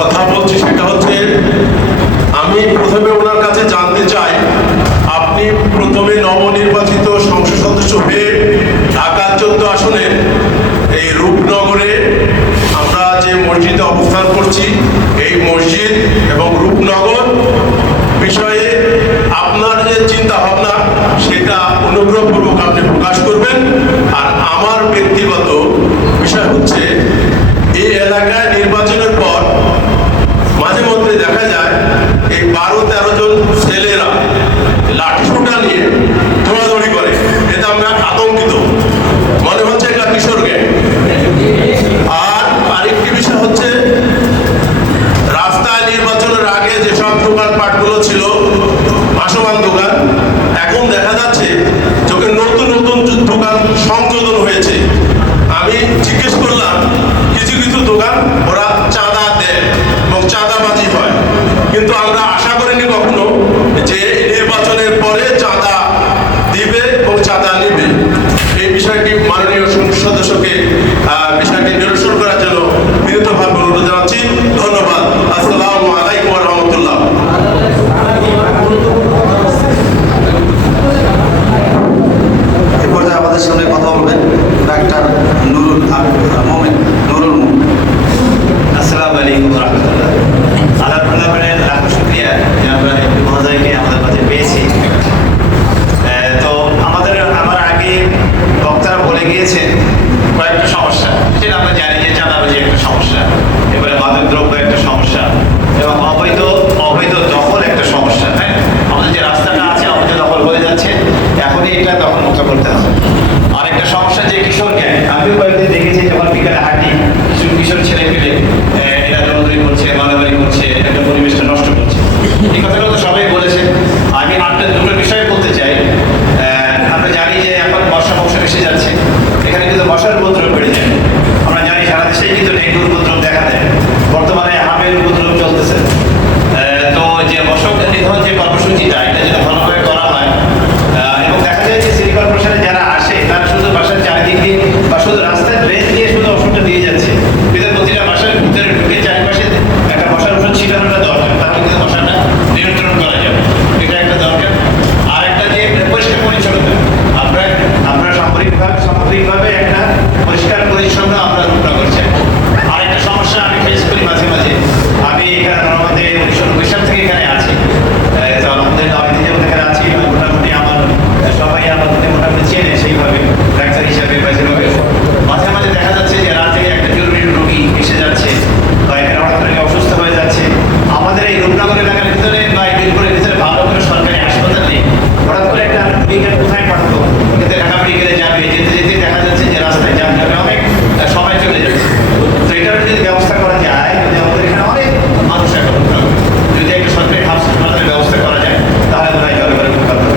কথা বলছি সেটা হচ্ছে, আমি প্রথমে ওনার কাছে জানতে চাই, আপনি প্রথমে নবনির্বাচিত সংসদ সদস্য হয়ে ঢাকা 14 আসনের এই রূপনগরে আমরা যে মসজিদে অবস্থান করছি, এই মসজিদ এবং রূপনগর বিষয়ে আপনার যে চিন্তা ভাবনা সেটা অনুগ্রহপূর্বক আপনি প্রকাশ করবেন। আর আমার ব্যক্তিগত বিষয় হচ্ছে, এই এলাকায় নির্বাচনের পর মাঝে মধ্যে দেখা যায় এই 12-13 জন ছেলেরা লাঠিসোঁটা নিয়ে দৌড়াদৌড়ি করে, এতে আমরা আতঙ্কিত, মনে হচ্ছে এটা কিশোর গ্যাং। আর আরেকটি বিষয় হচ্ছে, রাস্তায় নির্বাচনের আগে যেসব দোকানপাটগুলো ছিল ভাসমান দোকান, এখন দেখা যাচ্ছে যখন নতুন নতুন দোকান সংযোজন হয়েছে। আমি জিজ্ঞেস করলাম, কিছু কিছু দোকান ওরা চাঁদা দেয় এবং চাঁদাবাজি হয়, কিন্তু আমরা আশা করিনি কখনো যে নির্বাচনের পরে চাঁদা দিবে এবং চাঁদা নেবে। এই বিষয়টি মাননীয় সংসদ সদস্যকে বিষয়টি নিরসন করার জন্য বিনীতভাবে অনুরোধ জানাচ্ছি। ধন্যবাদ। আসসালামু আলাইকুম ওয়া রাহমাতুল্লাহ। এ পর্যায়ে আমাদের সামনে কথা বলবেন ডাক্তার নুরুল মোমেন। আসসালামু আলাইকুম ওয়া রাহমাতুল্লাহ। আলহামদুলিল্লাহ, লাখো শুকরিয়া যে আমরা একটু মহোদয়কে আমাদের কাছে পেয়েছি। তো আমার আগে বক্তারা বলে গিয়েছেন কয়েকটা সমস্যা, সেটা আমরা জানি যে চাঁদাবাজি একটা সমস্যা, এবারে মাদকদ্রব্য একটা সমস্যা, এবং অবৈধ দখল একটা সমস্যা। হ্যাঁ, আমাদের যে রাস্তাটা আছে অবৈধ দখল হয়ে যাচ্ছে, এখনই এটা দখল মুক্ত করতে হবে। আরেকটা সমস্যা যে কিশোর গ্যাং, আমি কয়েকদিন দেখেছি যখন বিকালে হাঁটি, কিছু কিশোর ছেলে পেলে এরা দৌড়দৌড়ি করছে, মারামারি করছে, একটা পরিবেশটা নষ্ট করছে। এই কথাগুলো তো সবাই বলেছে। আমি দুটো বিষয় বলতে চাই। আমরা জানি যে এখন বর্ষা মৌসুম এসে যাচ্ছে, এখানে কিন্তু মশার উপদ্রব বেড়ে যায়। আমরা জানি সারা দেশেই কিন্তু ডেঙ্গুর উপদ্রব দেখা দেয়, বর্তমানে হামের উপদ্রব চলতেছে। তো যে মশক নিধন যে কর্মসূচিটা, এটা যদি ভালোভাবে করা হয়, এবং দেখা যায় যে সিটি কর্পোরেশনে যারা আসে তারা শুধু বাসার চারিদিক দিয়ে বা শুধু রাস্তার ড্রেন দিয়ে শুধু ওষুধটা দিয়ে যাচ্ছে, কিন্তু প্রতিটা বাসার ভিতরে ঢুকে চারিপাশে একটা মশার ওষুধ ছিটানোটা দরকার, তাহলে কিন্তু মশাটা নিয়ন্ত্রণ করা যাবে। এটা একটা দরকার। আর একটা যে পরিষ্কার পরিচ্ছন্নতা, আমরা সামগ্রিকভাবে একটা পরিষ্কার পরিচ্ছন্ন আমরা রূপনগর চাই। আর একটা সমস্যা আমি ফেস করি মাঝে মাঝে, আমি এখানে আমাদের 1990 সাল থেকে এখানে আছি। তো আলহামদুলিল্লাহ আমি নিজেও এখানে আছি, মোটামুটি আমার সবাই আমার মোটামুটি চেনে সেইভাবে ডাক্তার হিসাবে বা যেভাবে। মাঝে মাঝে দেখা যাচ্ছে যে রাতে একটা জরুরি রোগী এসে যাচ্ছে বা এখানে হঠাৎ করে অসুস্থ হয়ে যাচ্ছে। আমাদের এই রূপনগর এলাকার ভিতরে বা এই বীরপুরের ভিতরে ভালো করে সরকারি হাসপাতাল নেই। হঠাৎ করে একটা মেডিকেল কোথায় পাঠাবো, কিন্তু ঢাকা মেডিকেলে যাবে, যেতে যেতে দেখা যাচ্ছে যে রাস্তায় জ্যাম যাবে, অনেক সময় চলে যাচ্ছে। তো এটার যদি ব্যবস্থা করা যায়, যদি আমাদের এখানে অনেক মানুষ এখন যদি একটা সরকারি হাসপাতালের ব্যবস্থা করা যায়, তাহলে মনে হয় জলবায়ু উপকার হবে।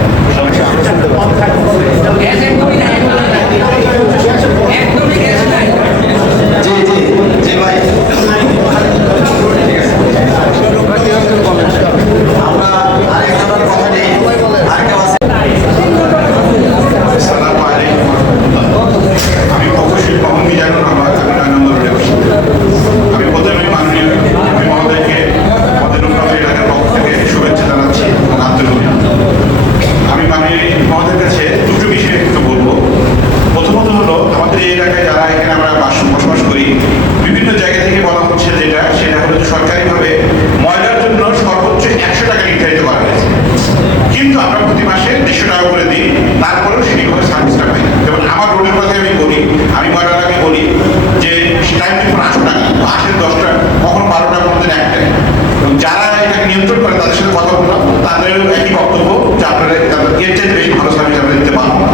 জি জি জি ভাই, আমরা আরেকজনের কথা নেই, আরেকটা আছে। আসসালামু আলাইকুম ওয়া রাহমাতুল্লাহ। আমি প্রকৌশলী মোহাম্মদ মিজানুর রহমান, আমি 9 নম্বর রোডে বসি। আমি প্রথমে মাননীয় মহোদয়কে আমাদের রূপনগর এলাকার পক্ষ থেকে শুভেচ্ছা জানাচ্ছি এবং আন্তরিক। আমি মাননীয় মহোদয়ের কাছে দুটো বিষয়ে একটু বলবো। প্রথমত হলো, আমাদের এই এলাকায় যারা এখানে আমরা বসবাস করি, বিভিন্ন জায়গা থেকে বলা হচ্ছে সেটা হলো যে সরকারিভাবে ময়লার জন্য সর্বোচ্চ 100 টাকা নির্ধারিত করা হয়েছে, কিন্তু আমরা প্রতি মাসে 150 টাকা করে দিই, তারপরেও সেইভাবে সার্ভিসটা পাই না। যেমন আমার রোডের কথা আমি বলি, আমি ময়লাটাকে বলি যে টাইম দিন 800 টাকা, আসেন 10টা, কখনো 12টা, কোনোদিন 1টায়। এবং যারা এটাকে নিয়ন্ত্রণ করে তাদের সাথে কথা বললাম, তাদেরও একই বক্তব্য যে আপনারা এর চাইতে বেশি ভালো সার্ভিস আমরা দিতে পারবো না।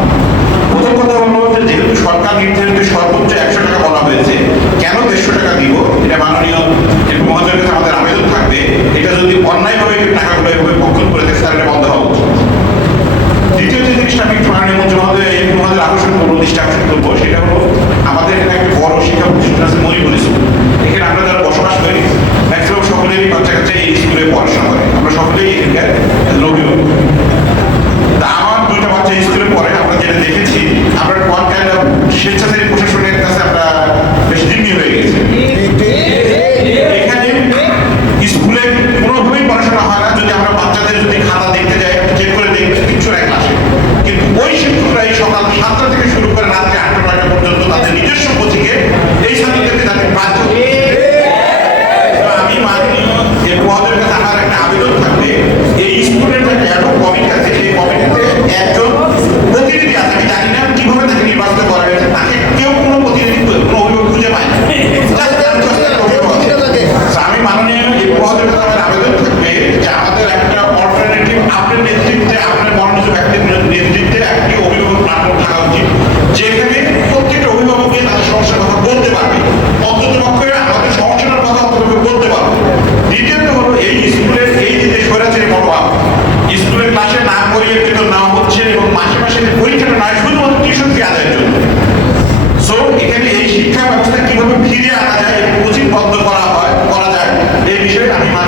প্রথম কথা হলো যে যেহেতু সরকার নির্ধারিত সর্বোচ্চ 100 টাকা বলা হয়েছে, কেন 150 টাকা দিব, এটা মাননীয় মহোদয়ের কাছে আমাদের আবেদন থাকবে। এটা যদি অন্যায়ভাবে টাকাগুলো এভাবে বক্ষণ করে থাকে, তাহলে এটা বন্ধ হওয়া উচিত। দ্বিতীয় যে জিনিসটা আমি একটু মাননীয় মন্ত্রী মহোদয়ের আকর্ষণ করবো, দৃষ্টি আকর্ষণ করবো, সেটা হলো আমাদের এখানে একটা বড় শিক্ষা প্রতিষ্ঠান আছে মরিপুর স্কুল। এখানে আমরা যারা বসবাস করি ম্যাক্সিমাম সকলেরই বাচ্চা কাচ্চা এই স্কুলে পড়াশোনা করে, আমরা সকলেই এখানকার অভিভাবক। তা আমার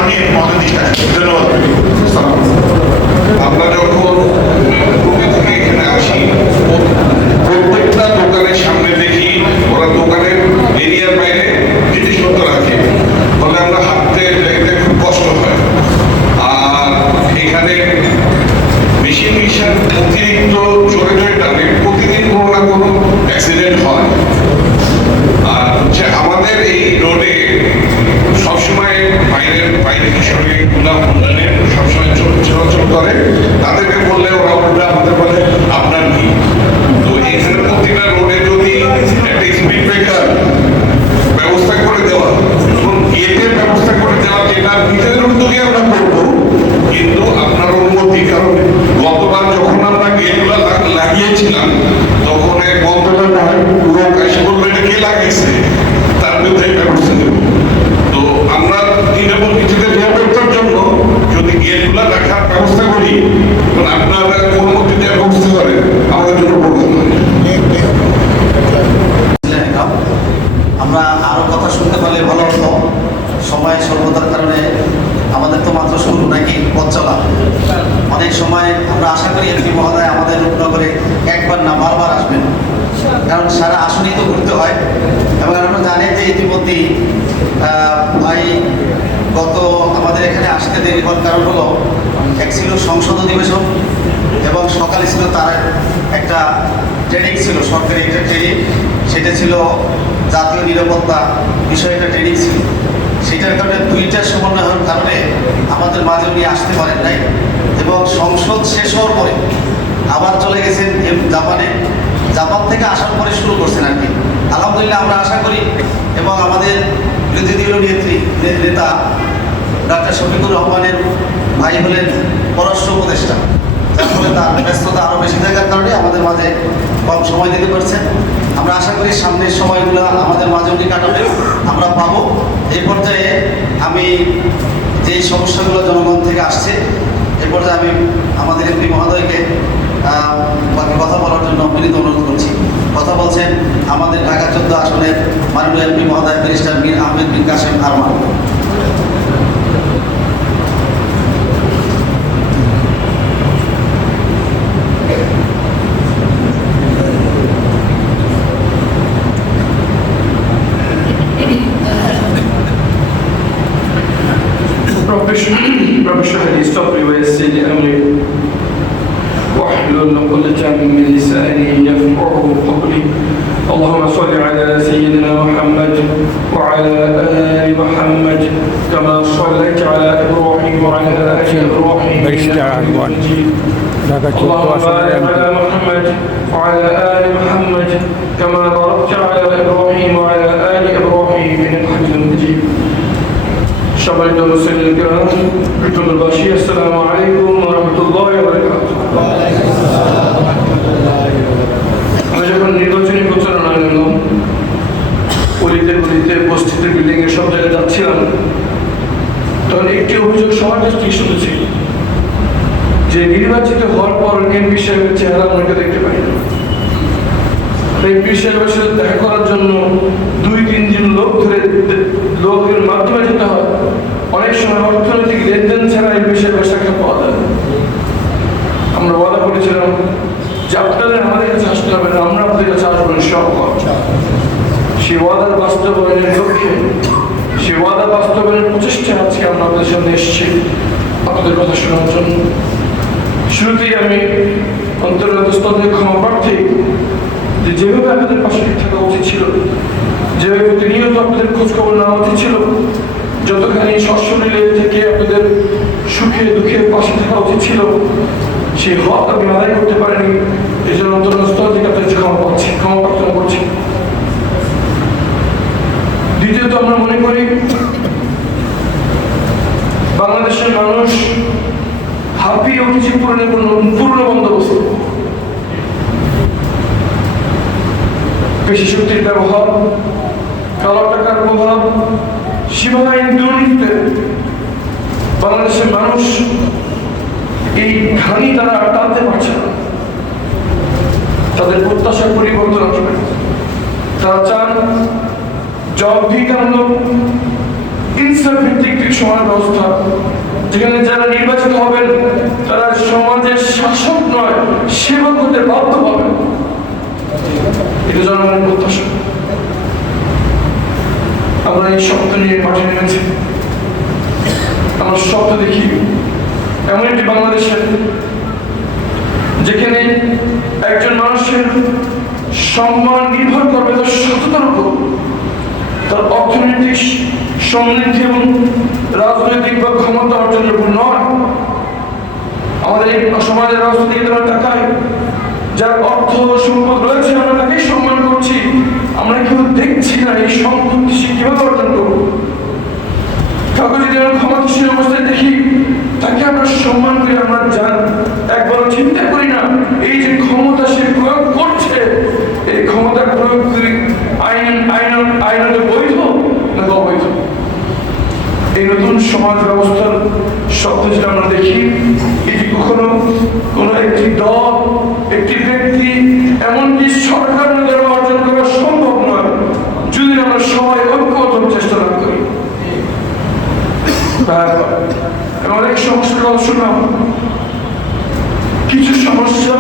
আমি মহোদয় দিকে আসি। ধন্যবাদ। আসসালামু আলাইকুম। আমরা যখন রুমে থেকে এখানে আসি, প্রত্যেকটা দোকানের সামনে দেখি ওরা দোকানের এরিয়ার বাইরে জিনিসপত্র রাখে, ফলে আমরা হাঁটতে যাইতে খুব কষ্ট হয়। আর এখানে মেশিন অতিরিক্ত জোরে জোরে টানে, প্রতিদিন কোনো না কোনো অ্যাক্সিডেন্ট হয়। আর হচ্ছে আমাদের এই রোডে সবসময় বাইরে কিশোরী গুলা মন্ডলের সবসময় চলাচল করে, তাদেরকে বললে ওরা উল্টা আমাদের বলে আপনার কি। তো এখানে প্রতিটা রোডে যদি একটা স্পিড ব্রেকার ব্যবস্থা করে দেওয়া এবং গেটের ব্যবস্থা করে দেওয়া, যেটা নিজেদের উদ্যোগে আমরা করবো, কিন্তু আপনার অনুমতি, কারণ গতবার যখন আমরা গেটগুলো লাগিয়েছিলাম তখন এক মন্ত্রণালয় লোক এসে বললো এটা কে লাগিয়েছে, তার বিরুদ্ধে ব্যবস্থা নেব। তো আমরা তৃণমূল কিছুতে নিরাপত্তার জন্য যদি গেটগুলো রাখার ব্যবস্থা করি, তখন আপনারা অনুমতি দেওয়ার ব্যবস্থা করেন, আমাদের জন্য প্রয়োজন হয়। আমরা আরো কথা শুনতে পারলে ভালো হতো। সময় স্বল্পতার কারণে আমাদের তো মাত্র শুরু, নাকি পথ চলা। অনেক সময় আমরা আশা করি এমপি মহোদয় আমাদের রূপনগরে একবার না বারবার আসবেন, কারণ সারা আসনই তো ঘুরতে হয়। এবং আমরা জানি যে ইতিমধ্যেই ভাই গত আমাদের এখানে আসতে দেরি হওয়ার কারণ হলো, এক ছিল সংসদ অধিবেশন এবং সকালে ছিল তার একটা ট্রেনিং ছিল, সরকারি একটা ট্রেনিং, সেটা ছিল জাতীয় নিরাপত্তা বিষয়ে একটা ট্রেনিং ছিল। সেটার কারণে দুইটা সমন্বয় হওয়ার কারণে আমাদের মাঝে উনি আসতে পারেন নাই। এবং সংসদ শেষ হওয়ার পরে আবার চলে গেছেন জাপানে, জাপান থেকে আসার পরে শুরু করছেন আর কি। আলহামদুলিল্লাহ আমরা আশা করি, এবং আমাদের বিরোধী দলীয় নেতা ডক্টর শফিকুর রহমানের ভাই হলেন পররাষ্ট্র উপদেষ্টা, যার ফলে তার ব্যস্ততা আরও বেশি থাকার কারণে আমাদের মাঝে কম সময় দিতে পারছেন। আমরা আশা করি সামনের সময়গুলো আমাদের মাঝে উনি কাটাবে, আমরা পাবো। এই পর্যায়ে আমি যেই সমস্যাগুলো জনগণ থেকে আসছে, এ পর্যায়ে আমি আমাদের এমপি মহোদয়কে বাকি কথা বলার জন্য বিনীত অনুরোধ করছি। কথা বলছেন আমাদের ঢাকা 14 আসনের মাননীয় এমপি মহোদয় ব্যারিস্টার মীর আহমেদ বিন কাসেম আরমান। رب اشرح لي صدري ويسر لي امري واحلل عقدة من لساني يفقهوا قولي. اللهم صل على سيدنا محمد وعلى ال محمد كما صليت على ابراهيم وعلى ال ابراهيم انك حميد مجيد. اللهم بارك على محمد وعلى ال محمد كما باركت على ابراهيم وعلى ال ابراهيم انك حميد مجيد. সম্মানিত মুসলিম কিরাম, বিটুলবাসী, আসসালামু আলাইকুম ওয়া রাহমাতুল্লাহি ওয়া বারাকাতুহু। আমি যখন নির্বাচনী প্রচারণা নিলাম, গলিতে গলিতে বস্তিতে বিল্ডিং এর সব জায়গায় যাচ্ছিলাম, তখন একটি অভিযোগ সবার কাছ থেকে শুনেছি যে নির্বাচিত হওয়ার পর এমপি সাহেবের চেহারা অনেকে দেখতে পাই না। এমপি সাহেবের সাথে দেখা করার জন্য 2-3 দিন লোকের মাধ্যমে যেতে হয়। অনেক সময় অর্থনৈতিক লেনদেন ছাড়া এমপি সাহেবের সাক্ষাৎ পাওয়া যায়। আমরা ওয়াদা করেছিলাম যে আপনাদের আমাদের কাছে আসতে হবে না, আমরা আপনাদের কাছে আসবো ইনশাআল্লাহ। সেই ওয়াদার বাস্তবায়নের লক্ষ্যে, সেই ওয়াদা বাস্তবায়নের প্রচেষ্টা আজকে আমরা আপনাদের সামনে এসেছি আপনাদের কথা শোনার জন্য। শুরুতেই আমি অন্তর্গতস্তরের ক্ষমা প্রার্থী যে যেভাবে আপনাদের পাশে থাকা উচিত ছিল, যেভাবে প্রতিনিয়ত আপনাদের খোঁজখবর নেওয়া উচিত ছিল, যতখানি সশরীরে থেকে আপনাদের সুখে দুঃখে পাশে থাকা উচিত ছিল, সেই হক আমি আদায় করতে পারিনি। এই জন্য অন্তর্গতস্তর থেকে আপনাদের ক্ষমা প্রার্থনা করছি। দ্বিতীয়ত, আমরা মনে করি বাংলাদেশের মানুষ হাঁপিয়ে উঠেছে পূর্ণ বন্দোবস্ত। পেশি শক্তির ব্যবহার, কালো টাকার প্রভাব, সীমাহীন দুর্নীতিতে বাংলাদেশের মানুষ এই ঘানি তারা টানতে পারছে না। তাদের প্রত্যাশার পরিবর্তন আসবে। তারা চান জবাবদিহিতামূলক ইনসাফ ভিত্তিক সমাজ ব্যবস্থা যেখানে যারা নির্বাচিত হবেন তারা সমাজের শাসক নয়, সেবক হতে বাধ্য হবেন। এটা জনগণের প্রত্যাশা। আমরা এই শব্দ নিয়ে মাঠে নেমেছি। আমরা স্বপ্ন দেখি এমন একটি বাংলাদেশের যেখানে একজন মানুষের সম্মান নির্ভর করবে তার সততার উপর, তার অর্থনৈতিক সমৃদ্ধি এবং রাজনৈতিক বা ক্ষমতা অর্জনের উপর নয়। আমাদের এই সমাজের রাজনৈতিক দলের টাকায় যার অর্থ সম্পদ রয়েছে আমরা তাকেই সম্মান করছি, আমরা কেউ দেখছি না এই সম্পত্তি সে কিভাবে অর্জন করবো। কাউকে যদি আমরা ক্ষমতাশীল অবস্থায় দেখি তাকে আমরা সম্মান করি, আমরা একবার চিন্তা করি না এই যে ক্ষমতা সে প্রয়োগ করছে, এই ক্ষমতা প্রয়োগ করি আইন বৈধ না অবৈধ। এই নতুন সমাজ ব্যবস্থার শব্দ যেটা আমরা দেখি, এটি কখনো কোনো একটি দল, একটি ব্যক্তি, এমনকি সরকার দ্বারা অর্জন করা সম্ভব নয় যদি আমরা সবাই ঐক্যবদ্ধ চেষ্টা না করি। অনেক সমস্যার কথা শুনলাম, কিছু সমস্যা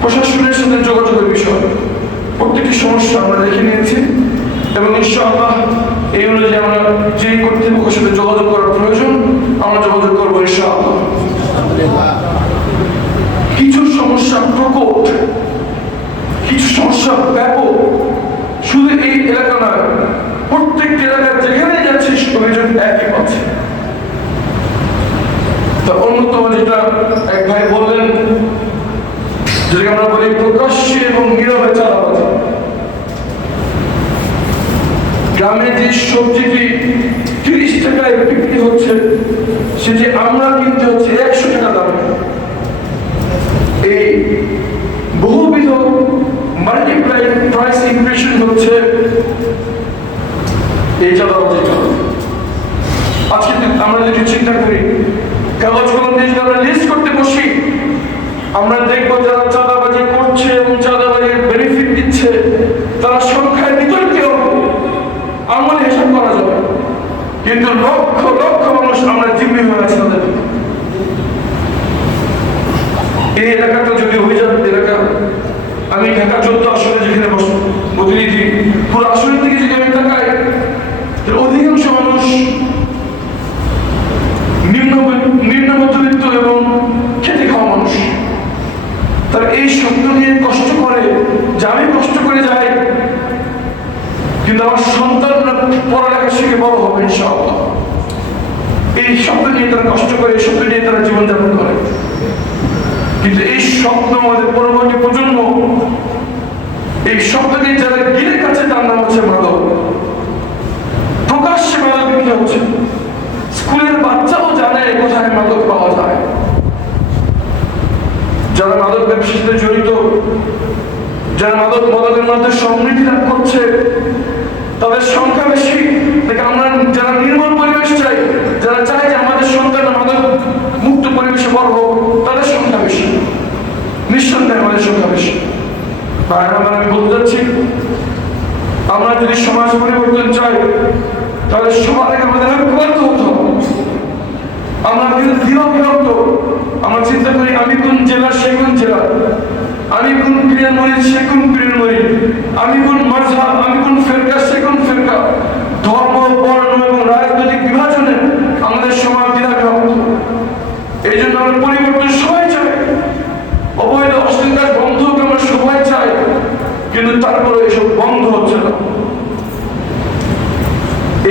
প্রশাসনের সাথে যোগাযোগের বিষয়, প্রত্যেকটি সমস্যা আমরা দেখে নিয়েছি এবং ইনশাআল্লাহ এই অনুযায়ী আমরা যে কর্তৃপক্ষের সাথে যোগাযোগ করার প্রয়োজন আমরা যোগাযোগ করবো ইনশাআল্লাহ। কিছু সমস্যা প্রকট, কিছু সমস্যা ব্যাপক, শুধু এই এলাকা নয়, প্রত্যেকটি এলাকায় যেখানে যাচ্ছে অভিযোগ একই পাচ্ছে। অন্যতম যেটা এক ভাই বললেন, যেটাকে আমরা বলি প্রকাশ্যে এবং নীরবে চাঁদাবাজি। গ্রামে যে সবজিটি 30 টাকায় বিক্রি হচ্ছে সেটি আমরা কিনতে হচ্ছে 100 টাকা দামে। এই বহুবিধ মাল্টিপ্লাই প্রাইস ইনফ্লেশন হচ্ছে এই চাঁদাবাজির কারণে। আজকে আমরা যদি চিন্তা করি, কাগজ কলম দিয়ে যদি আমরা লিস্ট করতে বসি, আমরা দেখবো যারা চাঁদাবাজি করছে এবং চাঁদাবাজির বেনিফিট দিচ্ছে তারা সংখ্যায় বিতর্কেও আমলে হিসাব করা যাবে, কিন্তু লক্ষ লক্ষ মানুষ আমরা জিম্মি হয়ে আছি তাদের। এই এলাকাটা যদি অভিযান এলাকা, আমি ঢাকা 14 আসনে যেখানে প্রতিনিধি, পুরো আসনের দিকে যদি আমি তাকাই, অধিকাংশ মানুষ নিম্ন মধ্যবিত্ত এবং খেটে খাওয়া মানুষ। তারা এই শব্দ নিয়ে কষ্ট করে যে আমি কষ্ট করে যাই কিন্তু আমার সন্তানরা পড়ালেখা শিখে বড় হবে ইনশাআল্লাহ। এই শব্দ নিয়ে তারা কষ্ট করে, এই শব্দ নিয়ে তারা জীবনযাপন করে, কিন্তু এই স্বপ্ন আমাদের পরবর্তী প্রজন্ম, এই শব্দ নিয়ে যারা গিলে কাছে তার নাম হচ্ছে মাদক। প্রকাশ্যে মাদক বিক্রি হচ্ছে, স্কুলের বাচ্চাও জানে কোথায় মাদক পাওয়া যায়। যারা মাদক ব্যবসার সাথে জড়িত, যারা মাদকের মধ্যে সমৃদ্ধি লাভ করছে তাদের সংখ্যা বেশি। আমরা যারা নির্মল পরিবেশ চাই, যারা চাই যে আমাদের সন্তান মাদক মুক্ত পরিবেশে বড় হোক, তাদের সংখ্যা বেশি, নিঃসন্দেহে আমাদের সংখ্যা বেশি। আমি বলতে চাচ্ছি, আমরা যদি সমাজ পরিবর্তন চাই তাহলে সবার আগে আমাদের ঐক্যবদ্ধ হতে হবে। আমরা কিন্তু বিভক্ত, আমরা চিন্তা করি আমি কোন জেলা সে কোন জেলা, আমি কোন পীরের মরিদ সে কোন পীরের মরিদ, আমি কোন মাযহাব আমি কোন ফিরকা সে কোন ফিরকা। ধর্ম, বর্ণ এবং রাজনৈতিক বিভাজনে আমাদের সমাজ বিভক্ত। এই জন্য আমরা পরিবর্তন সবাই চাই, অবৈধ অশ্লীলতা বন্ধ হোক আমরা সবাই চাই, কিন্তু তারপরে এসব বন্ধ হচ্ছে না।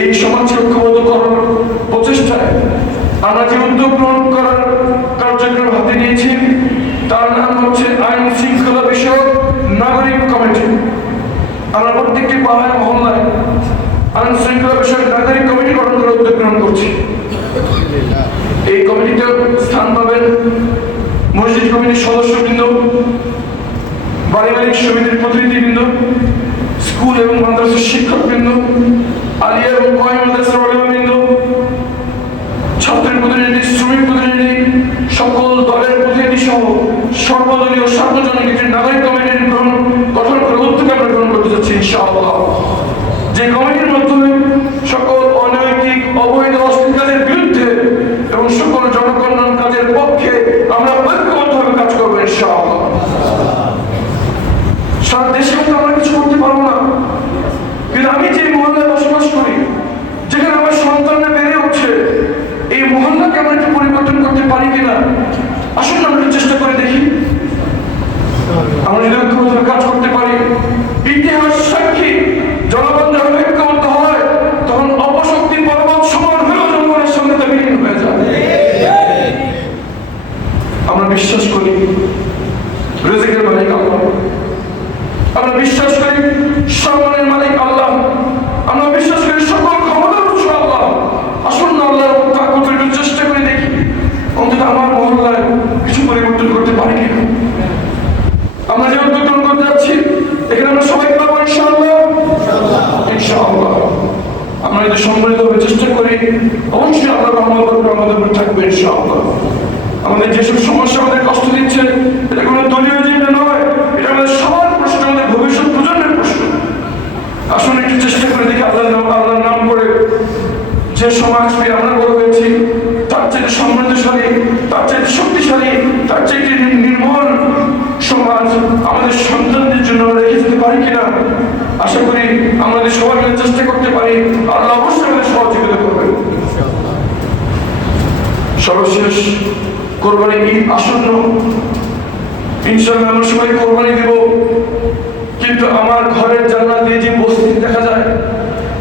এই সমাজকে ঐক্যবদ্ধ করার প্রচেষ্টায় আমরা যে উদ্যোগ গ্রহণ করার কার্যক্রম হাতে নিয়েছি তার নাম হচ্ছে আইন শৃঙ্খলা বিষয়ক নাগরিক কমিটি। আমরা প্রত্যেকটি পাড়ায় মহল্লায় আইন শৃঙ্খলা বিষয়ক নাগরিক কমিটি গঠন করার উদ্যোগ গ্রহণ করছি। এই কমিটিতে স্থান পাবেন মসজিদ কমিটির সদস্যবৃন্দ, বাড়ি সমিতির প্রতিনিধিবৃন্দ, স্কুল এবং মাদ্রাসার শিক্ষকবৃন্দ, আলিয়া এবং কয় মাদ্রাসার ওলামাবৃন্দ, ছাত্রের প্রতিনিধি, শ্রমিক প্রতিনিধি, সকল দলের প্রতিনিধি সহ সর্বদলীয় সার্বজনীন একটি নাগরিক কমিটির গঠন করে উদ্যোগ আমরা গ্রহণ করতে যাচ্ছি ইনশাআল্লাহ। যে কমিটির মাধ্যমে সকল অনৈতিক অবৈধ অশ্লীলতা সারা দেশে হয়তো আমরা কিছু করতে পারবো না, কিন্তু আমি যে মহল্লায় বসবাস করি, যেখানে আমার সন্তানরা বেড়ে উঠছে, এই মহল্লাকে আমরা একটু পরিবর্তন করতে পারি কিনা? আসুন আমরা একটু চেষ্টা করে দেখি। আমরা যদি ঐক্যবদ্ধ কাজ করতে পারি, ইতিহাস সাক্ষী জনগণ যখন ঐক্যবদ্ধ হয় তখন অপশক্তি পর্বত সমান হয়েও জনগণের সঙ্গে তা বিলীন হয়ে যায়। আমরা বিশ্বাস করি রিজিকের মালিক আল্লাহ, আমরা বিশ্বাস করি সম্মানের মালিক আল্লাহ, আমরা বিশ্বাস করি সকল ক্ষমতার উৎস আল্লাহ। আসুন না আল্লাহর উপর তাওয়াক্কুল করে একটু চেষ্টা করে দেখি অন্তত আমার মহল্লায় কিছু পরিবর্তন করতে পারি কিনা। আমরা যে উদ্যোগ করতে যাচ্ছি এখানে আমরা সবাই পাবো ইনশাআল্লাহ, ইনশাআল্লাহ। আমরা যদি সম্মিলিতভাবে চেষ্টা করি অবশ্যই আল্লাহ রহমত আমাদের উপর থাকবে ইনশাআল্লাহ। আমাদের যেসব সমস্যা আমাদের কষ্ট দিচ্ছে এটা কোনো দলীয় চিন্তা নয়, এটা আমাদের সবার প্রশ্ন, আমাদের ভবিষ্যৎ প্রজন্মের প্রশ্ন। আসুন একটু চেষ্টা করে দেখি আল্লাহর নাম করে যে সমাজ পেয়ে আমরা বড় হয়েছি তার চেয়ে সমৃদ্ধশালী, তার চেয়ে শক্তিশালী, তার চেয়ে নির্মল সমাজ আমাদের সন্তানদের জন্য রেখে যেতে পারি কিনা। আশা করি আমাদের সবাই মিলে চেষ্টা করতে পারি, আল্লাহ অবশ্যই আমাদের সহযোগিতা করবেন। সর্বশেষ কোরবানি ঈদ আসন্ন, ইনশাআল্লাহ আমরা সবাই কোরবানি দেব, কিন্তু আমার ঘরের জানলা দিয়ে যে বস্তি দেখা যায়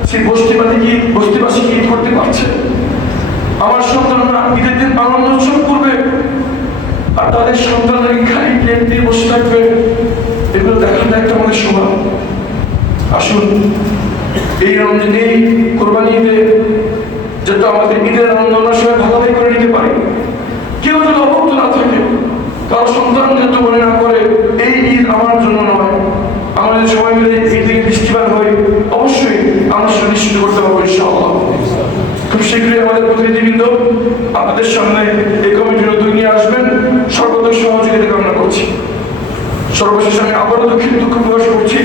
সেই বস্তিবাসী কি ঈদ করতে পারছে? আমার সন্তানরা ঈদের দিন আনন্দ উৎসব করবে আর তাদের সন্তানরা খালি প্লেট দিয়ে বসে থাকবে, এগুলো দেখাটা একটা আমাদের সময়। আসুন এই রমজান, এই কোরবানি ঈদে যাতে আমাদের ঈদের আনন্দ আমরা সবাই ভাগাভাগি করে নিতে পারি, কেউ যদি অভুক্ত না থাকে, কারো সন্তান যাতে মনে না করে এই ঈদ আমার জন্য নয়। আমাদের সবাই মিলে এই দিকে দৃষ্টিবান হই, অবশ্যই আমরা সুনিশ্চিত করতে পারবো ইনশাআল্লাহ। খুব শীঘ্রই আমাদের প্রতিনিধিবৃন্দ আপনাদের সামনে এই কমিটির উদ্যোগ নিয়ে আসবেন, সর্বদা সহযোগিতা কামনা করছি। সর্বশেষ আমি আবারও দুঃখ প্রকাশ করছি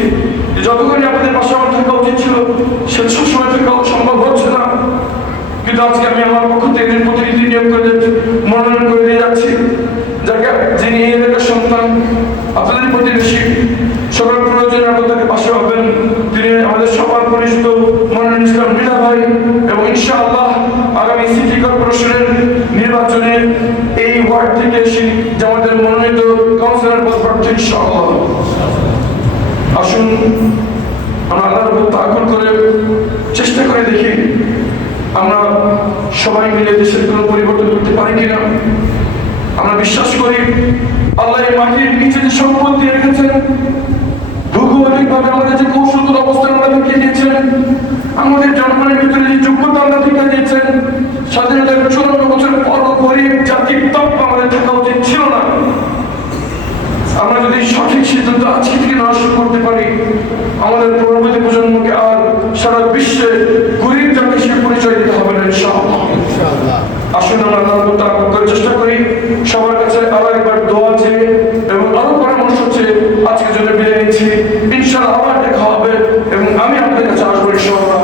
যে যতক্ষণই আপনাদের পাশে আমার থাকা উচিত ছিল সেটা সবসময় থাকা সম্ভব হচ্ছে না, কিন্তু আজকে আমি আমার পক্ষ থেকে একজন প্রতিনিধি নিয়োগ করে মনোনয়ন করে দিয়ে যাচ্ছি, যাকে যিনি এলাকার সন্তান, আপনাদের প্রতিবেশী, সকল প্রয়োজনে আপনাদের পাশে হবেন, তিনি আমাদের সবার পরিচিত মনোনয়ন ইসলাম মীরা ভাই, এবং ইনশাআল্লাহ আগামী সিটি কর্পোরেশনের নির্বাচনে এই ওয়ার্ড থেকে আমাদের মনোনীত কাউন্সিলর পদ প্রার্থী ইনশাআল্লাহ। আসুন আমরা আল্লাহর উপর তাওয়াক্কুল করে চেষ্টা করে দেখি আমরা সবাই মিলে দেশের কোনো পরিবর্তন করতে পারি কিনা। আমরা বিশ্বাস করি আল্লাহ এই মাটির নিচে যে সম্পদ দিয়ে রেখেছেন, ভৌগোলিকভাবে আমাদের যে কৌশলগত অবস্থান আমরা দেখিয়ে দিয়েছেন, আমাদের জনগণের ভিতরে যে যোগ্যতা আমরা দেখিয়ে দিয়েছেন, স্বাধীনতার 54 বছর পর গরিব জাতির তপ্প আমাদের থাকা উচিত ছিল না। আমরা যদি সঠিক সিদ্ধান্ত আজকে থেকে নেওয়া শুরু করতে পারি, আমাদের পরবর্তী প্রজন্মকে আর সারা বিশ্বে গরিব জাতি হিসেবে পরিচয় দিতে হবে না ইনশাআল্লাহ। আসুন আমরা আল্লাহর তাওয়াক্কুল করে চেষ্টা করি, সবার কাছে আবার একবার দোয়া চেয়ে এবং আরো পরামর্শ চেয়ে আজকের জন্য বিদায় নিচ্ছি। ইনশাআল্লাহ আবার দেখা হবে এবং আমি আপনাদের কাছে আসবো ইনশাআল্লাহ।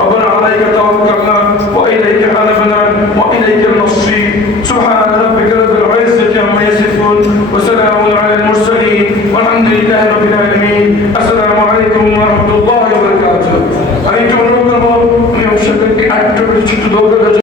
রব্বানা আলাইকা তাওয়াক্কালনা ওয়া ইলাইকা আনাবনা ওয়া ইলাইকা al-masir। সুবহান রাব্বিকা রাব্বিল ইজ্জাতি আম্মা ইয়াসিফুন ওয়া সালামুন আলাল মুরসালিন ওয়ালহামদুলিল্লাহি রাব্বিল আলামিন। আসসালামু আলাইকুম ওয়া রাহমাতুল্লাহি ওয়া বারাকাতুহু। আমি একটু অনুরোধ করবো, আমি অবশ্যই একটা ছোট দোয়া